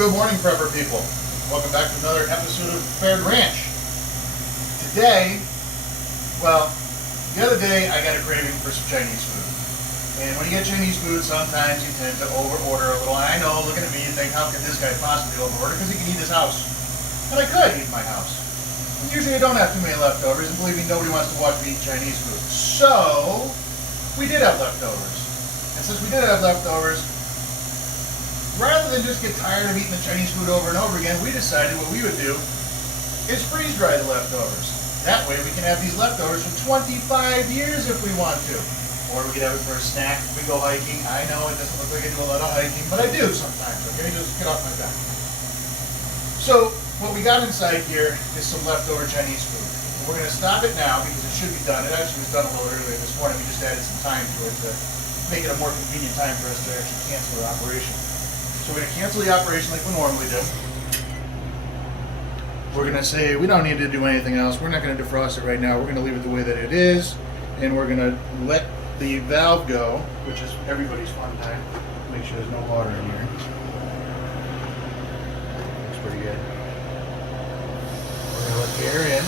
Good morning, prepper people. Welcome back to another episode of Prepared Ranch. Today, well, the other day I got a craving for some Chinese food. And when you get Chinese food, sometimes you tend to over-order a little. And I know, looking at me, you think, how could this guy possibly over-order? Because he can eat his house. But I could eat my house. And usually I don't have too many leftovers, and believe me, nobody wants to watch me eat Chinese food. So, we did have leftovers. And since we did have leftovers, rather than just get tired of eating the Chinese food over and over again, we decided what we would do is freeze dry the leftovers. That way we can have these leftovers for 25 years if we want to. Or we could have it for a snack if we go hiking. I know it doesn't look like I do a lot of hiking, but I do sometimes, okay? Just get off my back. So, what we got inside here is some leftover Chinese food. And we're going to stop it now because it should be done. It actually was done a little earlier this morning. We just added some time to it to make it a more convenient time for us to actually cancel our operation. So we're going to cancel the operation like we normally do. We're going to say we don't need to do anything else. We're not going to defrost it right now. We're going to leave it the way that it is. And we're going to let the valve go, which is everybody's fun time. Make sure there's no water in here. Looks pretty good. We're going to let the air in.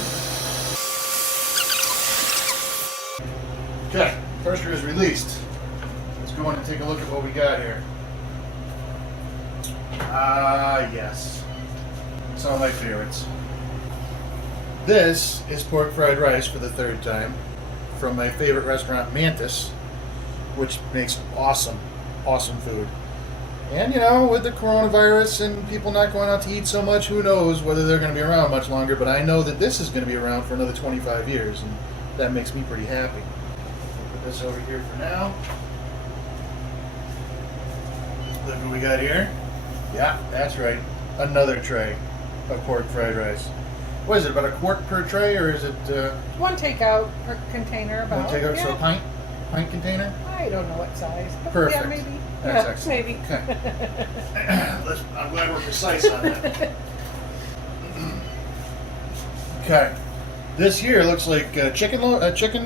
Okay, pressure is released. Let's go in and take a look at what we got here. Yes. Some of my favorites. This is pork fried rice for the third time from my favorite restaurant, Mantis, which makes awesome food. And, you know, with the coronavirus and people not going out to eat so much, who knows whether they're going to be around much longer, but I know that this is going to be around for another 25 years, and that makes me pretty happy. I'll put this over here for now. Look what we got here. Yeah, that's right. Another tray of pork fried rice. What is it, about a quart per tray, or is it... one takeout per container about. One takeout, yeah. so a pint container? I don't know what size. But Perfect. Yeah, maybe. That's yeah, excellent. Maybe. Okay. I'm glad we're precise on that. Okay. This here looks like chicken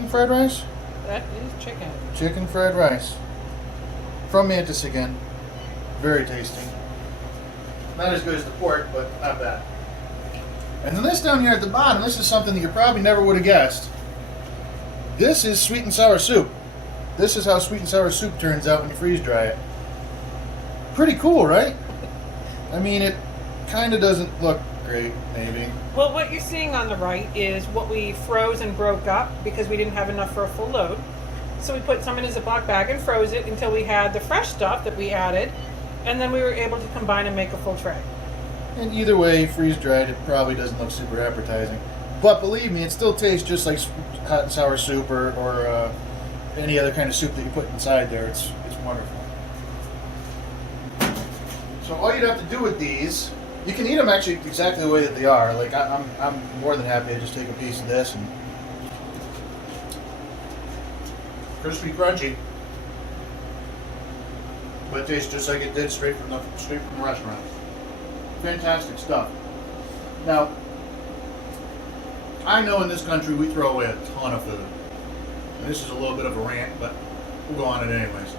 fried rice? That is chicken. Chicken fried rice. From Mantis again. Very tasty. Not as good as the pork, but not bad. And then this down here at the bottom, this is something that you probably never would have guessed. This is sweet and sour soup. This is how sweet and sour soup turns out when you freeze dry it. Pretty cool, right? I mean, it kind of doesn't look great, maybe. Well, what you're seeing on the right is what we froze and broke up because we didn't have enough for a full load. So we put some in a Ziploc bag and froze it until we had the fresh stuff that we added. And then we were able to combine and make a full tray. And either way, freeze-dried, it probably doesn't look super appetizing. But believe me, it still tastes just like hot and sour soup or any other kind of soup that you put inside there. It's wonderful. So all you'd have to do with these, you can eat them actually exactly the way that they are. Like I'm more than happy to just take a piece of this and crispy, crunchy. But it tastes just like it did straight from the restaurant. Fantastic stuff. Now, I know in this country we throw away a ton of food. And this is a little bit of a rant, but we'll go on it anyways.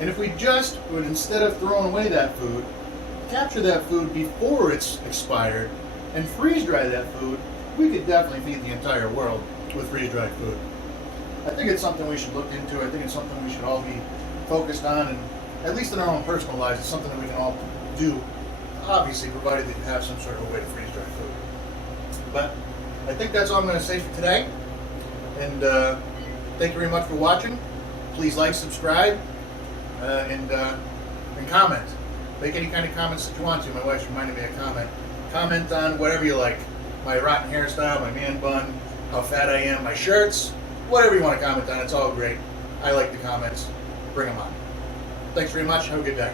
And if we just would, instead of throwing away that food, capture that food before it's expired and freeze dry that food, we could definitely feed the entire world with freeze dried food. I think it's something we should look into. I think it's something we should all be focused on, and at least in our own personal lives, it's something that we can all do, obviously, provided that you have some sort of a way to freeze dry food. But I think that's all I'm going to say for today. And thank you very much for watching. Please like, subscribe, and comment. Make any kind of comments that you want to. My wife's reminded me of comment. Comment on whatever you like. My rotten hairstyle, my man bun, how fat I am, my shirts, whatever you want to comment on. It's all great. I like the comments. Bring them on. Thanks very much. Have a good day.